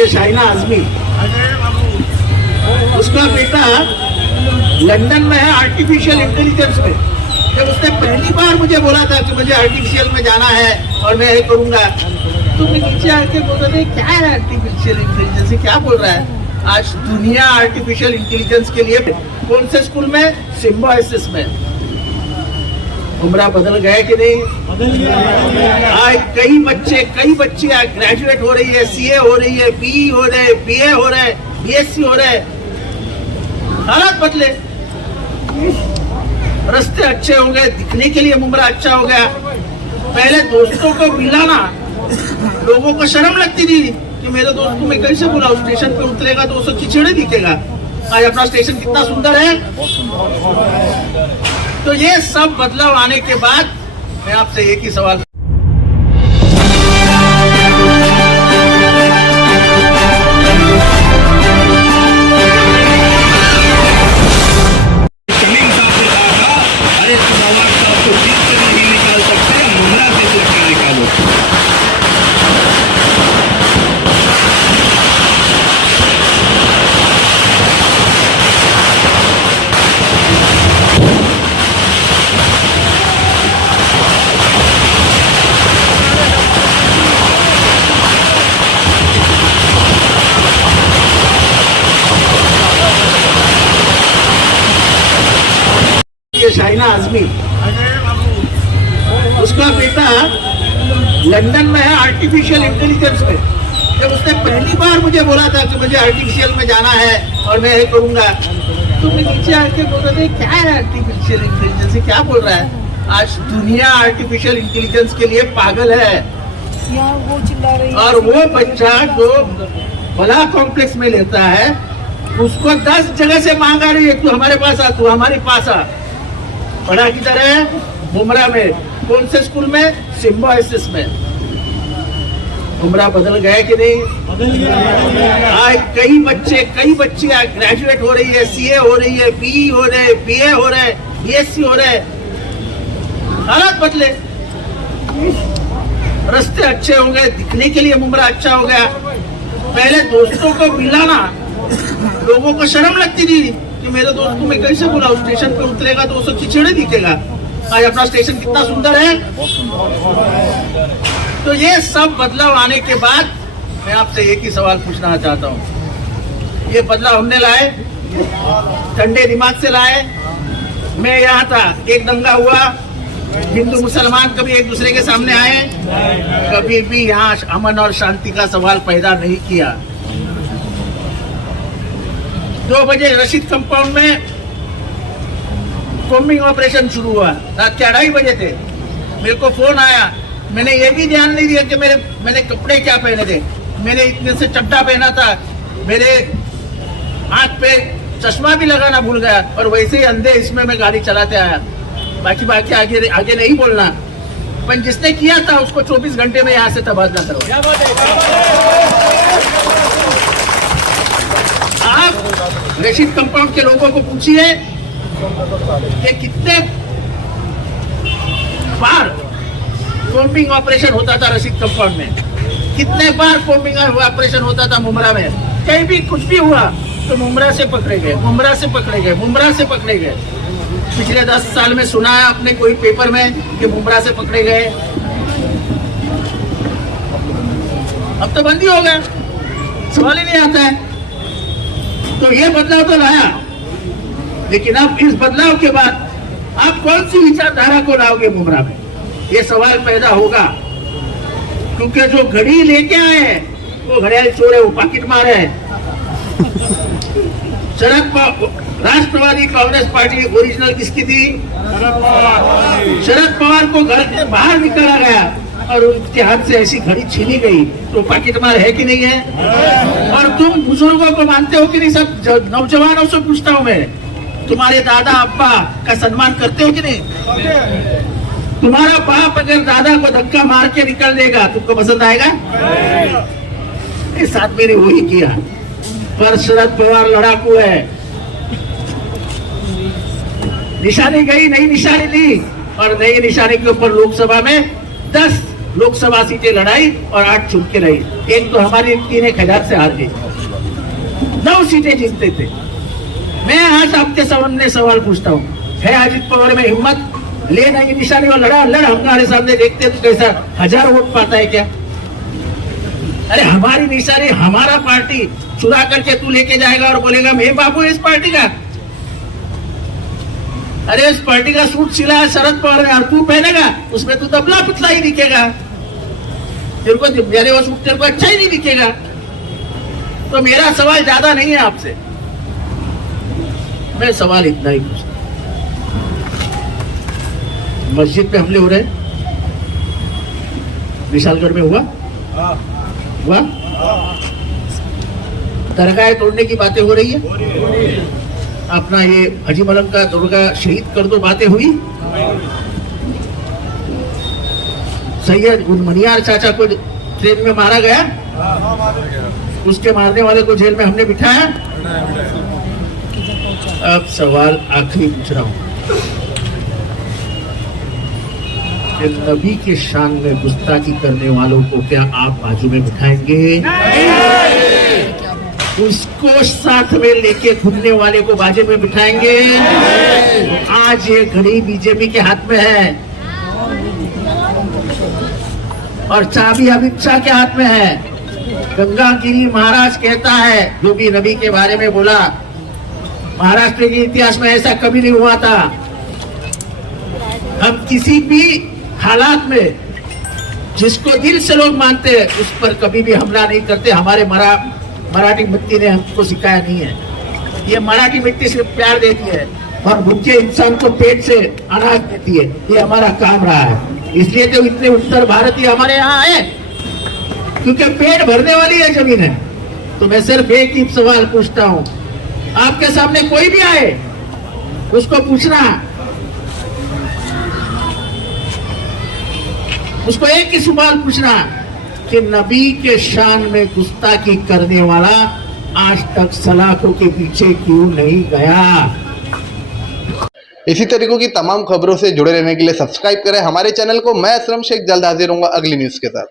ये शाइना आजमी, उसका बेटा लंदन में है आर्टिफिशियल इंटेलिजेंस में। जब उसने पहली बार मुझे बोला था कि मुझे आर्टिफिशियल में जाना है और मैं ये करूंगा, तो मैं नीचे आके बोल रहे क्या है आर्टिफिशियल इंटेलिजेंस, क्या बोल रहा है। आज दुनिया आर्टिफिशियल इंटेलिजेंस के लिए कौन से स्कूल में, सिम्बायोसिस में। उम्र बदल गए कि नहीं? आज कई बच्चियां ग्रेजुएट हो रही है, सीए हो रही है, बीई हो रहे, बीए हो रहे, बीएससी हो रहे। हालात बदले, रास्ते अच्छे हो गए, दिखने के लिए मुमरा अच्छा हो गया। पहले दोस्तों को मिलाना लोगों को शर्म लगती थी कि मेरे दोस्त को मैं कैसे बुलाऊं, स्टेशन पे उतरेगा तो उसको खिचड़े दिखेगा। आज अपना स्टेशन कितना सुंदर है। तो ये सब बदलाव आने के बाद मैं आपसे एक ही सवाल, ये शाइना आजमी, उसका बेटा लंदन में है आर्टिफिशियल इंटेलिजेंस में। जब उसने पहली बार मुझे बोला था कि मुझे आर्टिफिशियल में जाना है और मैं ये करूंगा, तो मैं नीचे आके बोल रहे क्या है आर्टिफिशियल इंटेलिजेंस, क्या बोल रहा है। आज दुनिया आर्टिफिशियल इंटेलिजेंस के लिए पागल है। वो चिल्ला रही है। और वो बच्चा जो बड़ा कॉम्प्लेक्स में लेता है, उसको 10 जगह से मांगा रही है, तू हमारे पास आ, तू हमारे पास आ। पढ़ा किधर है? मुमरा में। कौन से स्कूल में? सिम्बायोसिस में। उम्र बदल गए कि नहीं? आज कई बच्चियां ग्रेजुएट हो रही है, सीए हो रही है, बीई हो रहे, बीए हो रहे, बीएससी हो रहे। हालात बदले, रास्ते अच्छे हो गए, दिखने के लिए मुमरा अच्छा हो गया। पहले दोस्तों को मिलाना लोगों को शर्म लगती थी कि मेरे दोस्त को मैं कैसे बुलाऊं, स्टेशन पे उतरेगा तो उसको खिचड़े दिखेगा। आज अपना स्टेशन कितना सुंदर है। तो ये सब बदलाव आने के बाद मैं आपसे एक ही सवाल पूछना चाहता हूँ। ये बदलाव हमने लाए, ठंडे दिमाग से लाए। मैं यहाँ था, एक दंगा हुआ, हिंदू मुसलमान कभी एक दूसरे के सामने आए, कभी भी यहाँ अमन और शांति का सवाल पैदा नहीं किया। 2 बजे रशीद कंपाउंड में कॉम्बिंग ऑपरेशन शुरू हुआ, रात के 2:30 बजे थे। मेरे को फोन आया, मैंने ये भी ध्यान नहीं दिया कि मैंने कपड़े क्या पहने थे। मैंने इतने से चड्डा पहना था, मेरे आंख पे चश्मा भी लगाना भूल गया, और वैसे ही अंधे इसमें मैं गाड़ी चलाते आया। बाकी आगे नहीं बोलना, पर जिसने किया था उसको 24 घंटे में यहाँ से तबादला करो। आप रशीद कंपाउंड के लोगों को पूछिए कि कितने बार कॉम्बिंग ऑपरेशन होता था रशीद कंपाउंड में, कितने बार कॉम्बिंग ऑपरेशन होता था मुमरा में। कहीं भी कुछ भी हुआ तो मुमरा से पकड़े गए, मुमरा से पकड़े गए, मुमरा से पकड़े गए। पिछले 10 साल में सुना है आपने कोई पेपर में कि मुमरा से पकड़े गए? अब तो बंदी हो गया, सवाल ही नहीं आता है। तो ये बदलाव तो लाया, लेकिन अब इस बदलाव के बाद आप कौन सी विचारधारा को लाओगे मुमरा में, ये सवाल पैदा होगा। क्योंकि जो घड़ी लेके आए हैं वो घड़ियाल चोर है, वो पॉकेट मारे हैं। राष्ट्रवादी कांग्रेस पार्टी ओरिजिनल किसकी थी? शरद पवार को घर के बाहर निकाला गया और उनके हाथ से ऐसी घड़ी छीनी गई, तो पॉकेट मार है कि नहीं है? और तुम बुजुर्गों को मानते हो कि नहीं? सब नौजवानों से पूछता हूं मैं, तुम्हारे दादा अब्बा का सम्मान करते हो कि नहीं? तुम्हारा बाप अगर दादा को धक्का मार के निकल देगा, तुमको पसंद आएगा? इस आदमी ने वही किया। पर शरद पवार लड़ाकू है, निशानी गई, नई निशानी ली, और नई निशानी के ऊपर लोकसभा में 10 लोकसभा सीटें लड़ाई और 8 चुन के रही। एक तो हमारी 3,000 से हार गई, 9 सीटें जीतते थे। मैं आज आपके सामने सवाल पूछता हूँ, है अजित पवार में हिम्मत? ले नहीं निशानी और लड़ हमारे सामने, देखते तो कैसा 1000 वोट पाता है क्या? अरे हमारी निशानी, हमारा पार्टी चुरा करके तू लेके जाएगा और बोलेगा मैं बाबू इस पार्टी का। अरे इस पार्टी का सूट सिला है शरद पवार ने और तू पहनेगा, उसमें तू दबला पुतला ही दिखेगा, तेरे को वो सूट तेरे को अच्छा ही नहीं दिखेगा। तो मेरा सवाल ज्यादा नहीं है आपसे, मैं सवाल इतना ही पूछता, मस्जिद पे हमले हो रहे विशालगढ़ में हुआ दरगाह तोड़ने की बातें हो रही है, अपना ये हाजी मलंग का दुर्गा शहीद कर दो बातें हुई, सैयद मनियार चाचा को ट्रेन में मारा गया, उसके मारने वाले को जेल में हमने बिठाया। अब सवाल आखिरी पूछ रहा हूं, नबी के शान में गुस्ताखी करने वालों को क्या आप बाजू में बिठाएंगे? उसको साथ में लेके घूमने वाले को बाजू में बिठाएंगे? आज ये घड़ी बीजेपी के हाथ में है और चाबी अमित शाह के हाथ में है। गंगागिरी महाराज कहता है, जो भी नबी के बारे में बोला, महाराष्ट्र के इतिहास में ऐसा कभी नहीं हुआ था। हम किसी भी हालात में जिसको दिल से लोग मानते हैं उस पर कभी भी हमला नहीं करते। हमारे मराठी मिट्टी ने हमको सिखाया नहीं है। ये मराठी मिट्टी सिर्फ प्यार देती है और भूखे इंसान को पेट से अनाज देती है, ये हमारा काम रहा है। इसलिए तो इतने उत्तर भारतीय हमारे यहाँ आए, क्योंकि पेट भरने वाली है जमीन है। तो मैं सिर्फ एक ही सवाल पूछता हूँ, आपके सामने कोई भी आए उसको पूछना, उसको एक ही सवाल पूछना कि नबी के शान में गुस्ताखी करने वाला आज तक सलाखों के पीछे क्यों नहीं गया? इसी तरीकों की तमाम खबरों से जुड़े रहने के लिए सब्सक्राइब करें हमारे चैनल को। मैं असलम शेख जल्द हाजिर हूँगा अगली न्यूज़ के साथ।